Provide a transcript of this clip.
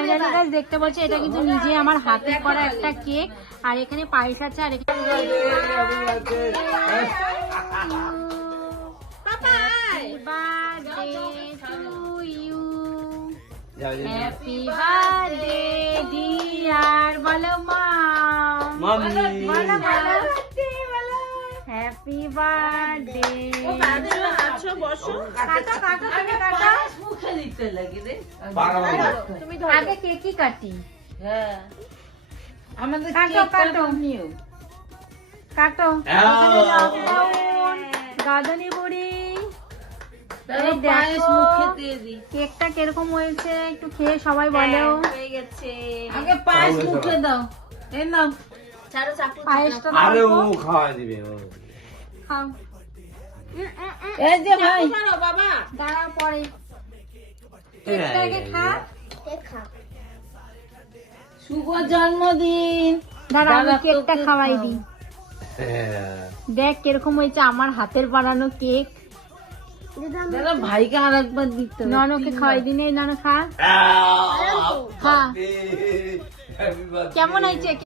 Finally guys দেখতে পাচ্ছি এটা কিন্তু নিজে আমার হাতে করা একটা কেক। আর এখানে পায়েস আছে আর এখানে হ্যাপি বার্থডে ডিয়ার বলো মা হ্যাপি বার্থডে তুমি আগে কেকই কাটি। হ্যাঁ আমাদের কাটো কাটো কাটো গাঁদনি বুড়ি কেকটা কিরকম হয়েছে একটু খেয়ে সবাই বলো। আগে পায়েস মুখে দাও। এই নাও পায়েসটা আরে ও খাওয়া দিবে খাও। এই যে ভাই বাবা দাঁড়া পরে কেকটাকে খা। শুভ জন্মদিন। দাঁড়া আমি কেকটা খাওয়াই দিই। দেখ কিরকম হয়েছে আমার হাতের বানানো কেক। দাদা ভাইকে আরেকবার দিতে হবে। ননকে খাওয়াই দিনে নন খা খা কেমন হয়েছে।